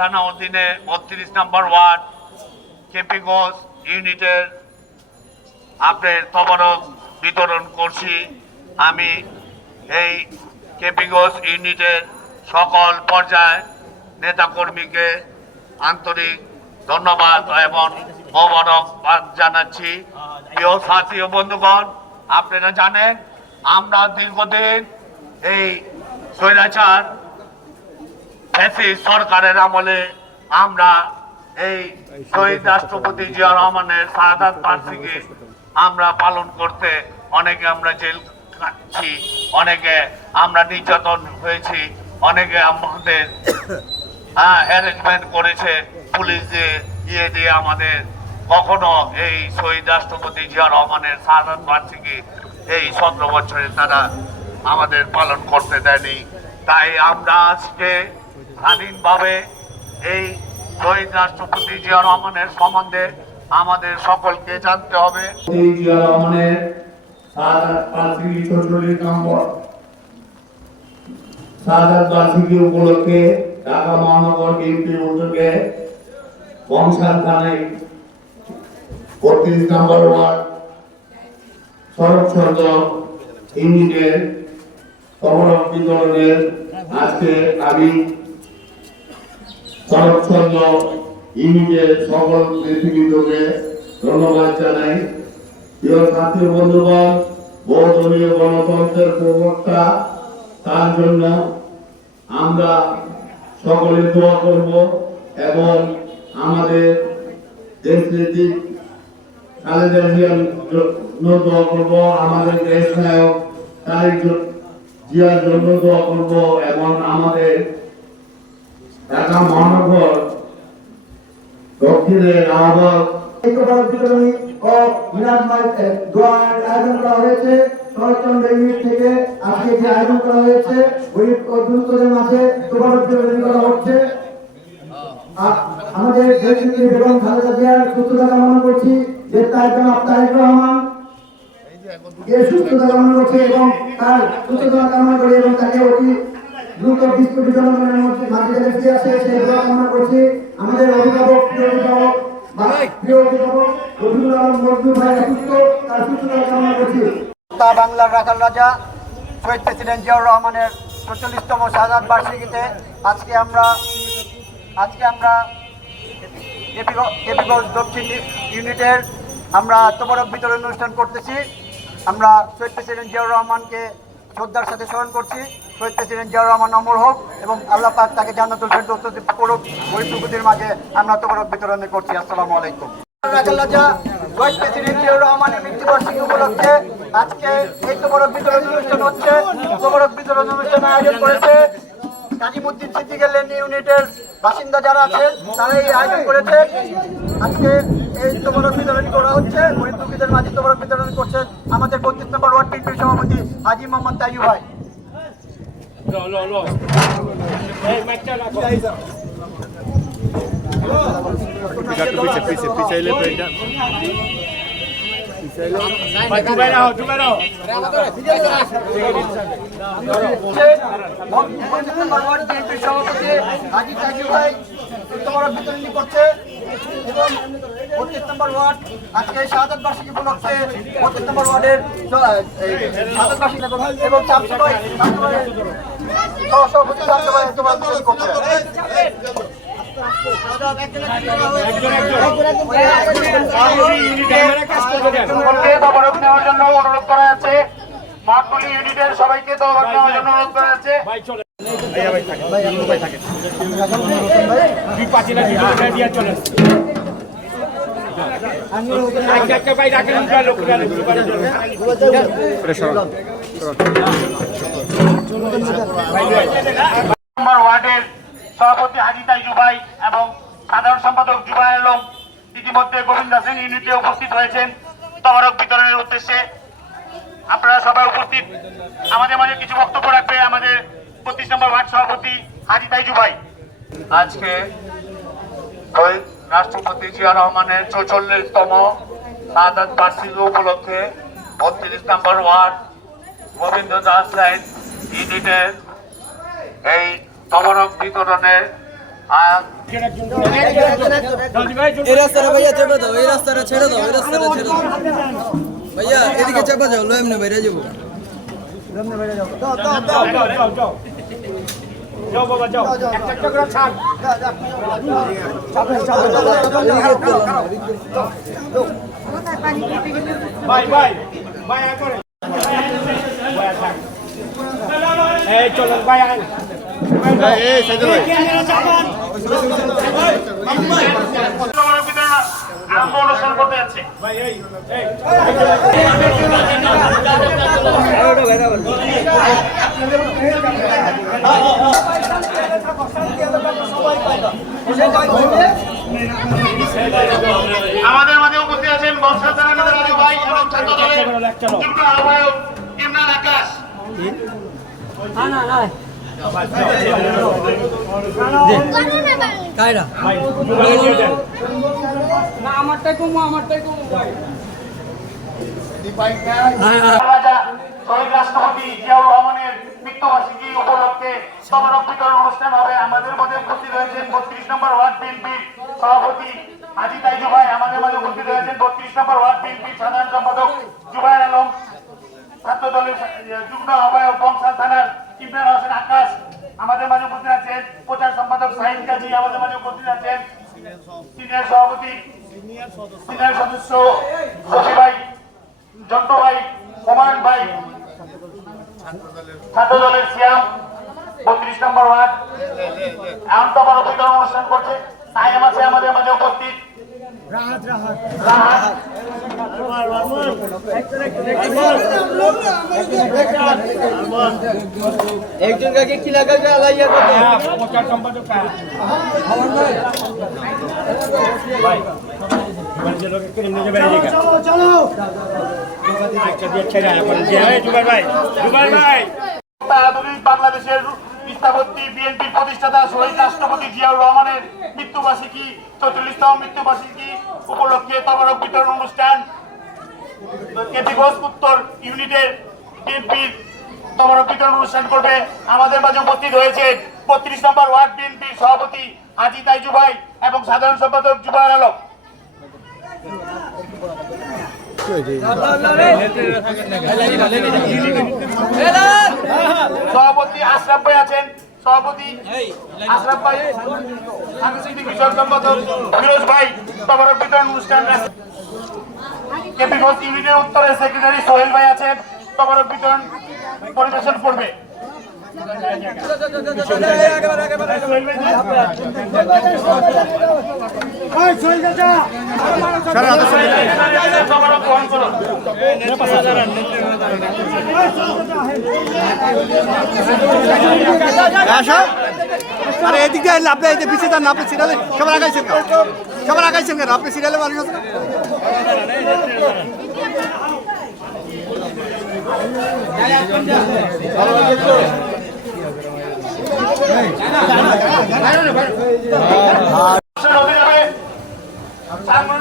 থানা অধীনে 32 নম্বর ওয়ার্ড কেপিগঞ্জ ইউনিটের আপনার তবারক বিতরণ করছি। আমি এই কেপিগঞ্জ ইউনিটের সকল পর্যায়ে নেতাকর্মীকে আন্তরিক ধন্যবাদ এবং মোবারকবাদ জানাচ্ছি। প্রিয় সাথী ও বন্ধুগণ, আপনারা জানেন আমরা দীর্ঘদিন এই স্বৈরাচার সরকারের আমলে আমরা এই শহীদ রাষ্ট্রপতি জিয়া রহমানের শাহাদাত বার্ষিকী আমরা পালন করতে অনেকে আমরা জেল কাটছি, অনেকে আমরা নির্যাতন হয়েছি, অনেকে আমাদের হ্যারাসমেন্ট করেছে পুলিশ দিয়ে আমাদের কখনো এই শহীদ রাষ্ট্রপতি জিয়া রহমানের শাহাদাত বার্ষিকী এই 17 বছরে তারা আমাদের পালন করতে দেয়নি। তাই আমরা আজকে স্বাধীনভাবে এই শহীদ রাষ্ট্রপতি জিয়া রহমানের সম্বন্ধে আমাদের সকলকে জানতে হবে। জিয়া রহমানের শাহাদাত বার্ষিকী 46 নম্বর শাহাদাত বার্ষিকী উপলক্ষে ঢাকা মহানগর বিএনপির উদ্যোগে বংশাল থানায় 32 নম্বর ওয়ার্ড সড়ক ইউনিটের তবারক বিতরণের আজকে আমি সড়ক ইউনিটের সকল নেতৃবৃন্দকে ধন্যবাদ জানাই। প্রিয় সাথী বন্ধুগণ, বহুদলীয় গণতন্ত্রের প্রবক্তা, তার জন্য আমরা সকলে দোয়া করব এবং আমাদের দেশ নেত্রী খালেদা জিয়ার জন্য দোয়া করব, আমাদের দেশ নায়ক তারেক জিয়ার জন্য দোয়া করব এবং আমাদের ঢাকা মহানগর দক্ষিণের আহ্বায়ক বিতরণী ও মিলাদময় দোয়ার আয়োজন করা হয়েছে। শরৎচন্দ্র ইউনিট থেকে আজকে যে আয়োজন করা হয়েছে গরিব ও দুস্থদের মাঝে তোবারক বিতরণ করা হচ্ছে। আমাদের দেশনেত্রী বেগম খালেদা জিয়ার সুস্থতা কামনা করছি, যে তার জনাব তারেক রহমান এর সুস্থতা কামনা করছি এবং তার সুস্থতা কামনা করি এবং তাকে অতি দ্রুত 20 কোটি জনগণের মাঝে ফিরে আসে সেই দোয়া কামনা করছি। আমাদের অভিভাবক রবিউল আলম মজদুর ভাই অসুস্থ, তার সুস্থতা কামনা করছি। বাংলার রাখাল রাজা শহীদ প্রেসিডেন্ট জিয়াউর রহমানের ৪৪তম শাহাদাত বার্ষিকীতে আজকে আমরা কেপিগঞ্জ দক্ষিণ ইউনিটের আমরা তোবারক বিতরণ অনুষ্ঠান করতেছি। আমরা শহীদ প্রেসিডেন্ট জিয়াউর রহমানকে শ্রদ্ধার সাথে স্মরণ করছি। শহীদ প্রেসিডেন্ট জিয়াউর রহমান অমর হোক এবং আল্লাহ পাক তাকে জান্নাতুল ফেরদৌস করুক। গরিব দুঃখীদের মাঝে আমরা তোবারক বিতরণ করছি। আসসালামু আলাইকুম। শহীদ প্রেসিডেন্ট জিয়াউর রহমানের মৃত্যুবার্ষিকী উপলক্ষে আজকে এই তোবারক বিতরণ অনুষ্ঠান হচ্ছে। তোবারক বিতরণ অনুষ্ঠান আয়োজন করেছে কাজীমুদ্দিন সিদ্দিকের লেন ইউনিটের বাসিন্দা যারা আছে তারা এই আয়োজন করেছে। আজকে এই তোবারক বিতরণ করা হচ্ছে, গরিব দুঃখীদের মাঝে তোবারক বিতরণ করছেন আমাদের 32 নম্বর ওয়ার্ড বিএনপির সভাপতি হাজী মোহাম্মদ তাইয়ুব ভাই। সভাপতি হাজী তাইয়ুব ভাই তোবারক বিতরণ করছে এবং 32 নম্বর ওয়ার্ড আজকে শাহাদাত বার্ষিকী উপলক্ষে 32 নম্বর ওয়ার্ডের শাহাদাত বার্ষিকী এবং সহসভাপতি তোবারক বিতরণ করছে। তোবারক নেওয়ার জন্য অনুরোধ করা আছে। মাঠগুলি ইউনিটের সবাইকে তোবারক নেওয়ার জন্য অনুরোধ করা আছে। ওয়ার্ডের সভাপতি হাজী তাইয়ুব ভাই এবং সাধারণ সম্পাদক জুবায়ের আলম ইতিমধ্যে গোবিন্দ হাসান ইউনিটে উপস্থিত হয়েছেন তোবারক বিতরণের উদ্দেশ্যে। আপনারা সবাই উপস্থিত, আমাদের মাঝে কিছু বক্তব্য রাখবে আমাদের 32 নম্বর ওয়ার্ড সভাপতি হাজী তাইয়ুব ভাই। আজকে রাষ্ট্রপতি জিয়া রহমানের 44তম শাহাদাত বার্ষিকী উপলক্ষে 32 নম্বর ওয়ার্ড গোবিন্দ দাস লাইন ইউনিটের এই তোবারক বিতরণের এই রাস্তাটা ভাইয়া চেপে দাও, এই রাস্তাটা ছেড়ে দাও, এই রাস্তাটা ছেড়ে দাও ভাইয়া, এদিকে চেপে যাও, লো এমনি বাইরে যাবো। চলেন ভাই আরম্ভ অনুষ্ঠান করতে যাচ্ছে। আমাদের মাঝে উপস্থিত আছেন বর্ষা থানা রাজু ভাই এবং ছাত্র দলের যুগ্ম আহ্বায়ক ইমরান আকাশ। কায়রা শহীদ রাষ্ট্রপতি জিয়াউর রহমানের মৃত্যুবার্ষিকী উপলক্ষে সমারোহ বিতরণ অনুষ্ঠান হবে। আমাদের মধ্যে উপস্থিত হয়েছেন 32 নম্বর ওয়ার্ড বিএনপির সভাপতি হাজী তাইজু ভাই। আমাদের মাঝে উপস্থিত হয়েছেন 32 নম্বর ওয়ার্ড বিএনপির সাধারণ সম্পাদক জুবায়ের আলম, ছাত্র দলের যুগ্ম আহ্বায়ক বংশাল থানার ইমরান হোসেন আকাশ। আমাদের মাঝে উপস্থিত আছেন প্রচার সম্পাদক সাহিদ কাজী। আমাদের মাঝে উপস্থিত আছেন সিনিয়র সভাপতি, সিনিয়র সদস্য শশী ভাই, জন্টু ভাই, হুমায়ুন ভাই, ছাত্র দলের সিয়াম 32 নম্বর ওয়ার্ড। এখন তো বড় বিতরণ অনুষ্ঠান করছে। সাইম আছে আমাদের মাঝে উপস্থিত, রাহাত একজন কাকে কি লাগা যায় আলাইয়া করতে প্রচার সম্পাদক ভাই যে লোক একটু এমনি বেড়ে যায় চলো আচ্ছা দিয়ে ছেড়ে এখন যে জুবাই ভাই আধুনিক বাংলাদেশের স্থপতি বিএনপির প্রতিষ্ঠাতা শহীদ রাষ্ট্রপতি জিয়াউর রহমানের মৃত্যুবার্ষিকী 44তম মৃত্যুবার্ষিকী উপলক্ষে তবরক বিতরণ অনুষ্ঠান কেপিগঞ্জ উত্তর ইউনিটের বিএনপির তবরক বিতরণ অনুষ্ঠান করবে। আমাদের মাঝে উপস্থিত হয়েছে 32 নম্বর ওয়ার্ড বিএনপির সভাপতি হাজী তাইজু ভাই এবং সাধারণ সম্পাদক জুবায়ের আলম। সভাপতি আশরাফ ভাই আছেন, সভাপতি আশরাফ ভাই, সাংস্কৃতিক বিষয়ক সম্পাদক ফিরোজ ভাই তবরক বিতরণ অনুষ্ঠান। কেপিগঞ্জ ইউনিটের উত্তরের সেক্রেটারি সোহেল ভাই আছেন, তবরক বিতরণ পরিবেশন করবে। আরে এদিক দিয়ে আপনি এই যে পিছিয়ে দেন, আপনি সিরিয়ালে সবার আগাইছেন কেন? সবার আগাইছেন কেন? আপনি সিরিয়ালে মানুষ আছেন।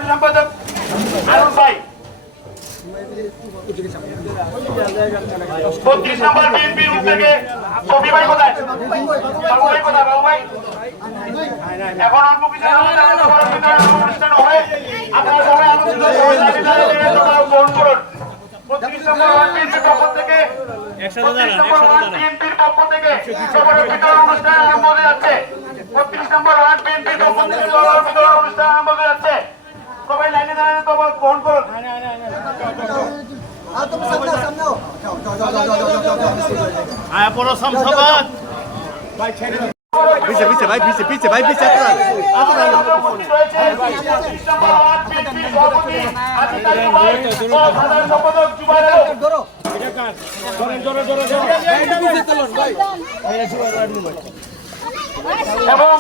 সম্পাদক আরুন ভাই 32 নম্বর বিএনপির উদ্যোগে কবি ভাই কোথায়? বাবু ভাই কোথায়? বাবু ভাই এখন অল্প কিছু অনুষ্ঠান হবে। আপনারা সবাই আলোচিত গ্রহণ করুন। 32 নম্বর ওয়ার্ড বিএনপির পক্ষ থেকে 32 নম্বর ওয়ার্ড বিএনপির পক্ষ থেকে সবার বিতরণ অনুষ্ঠান আরম্ভ হতে যাচ্ছে। 32 নম্বর ওয়ার্ড বিএনপির পক্ষ থেকে সবার বিতরণ অনুষ্ঠান আরম্ভ হতে যাচ্ছে। সবাই লাইনে দাঁড়িয়ে তো গ্রহণ করুন। পিছিয়ে পিছিয়ে ভাই, পিছিয়ে পিছিয়ে ভাই, পিছিয়ে এবং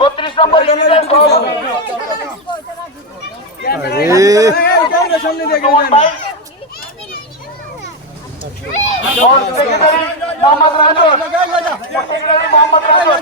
32 নম্বর সেক্রেটারি মোহাম্মদ রাজু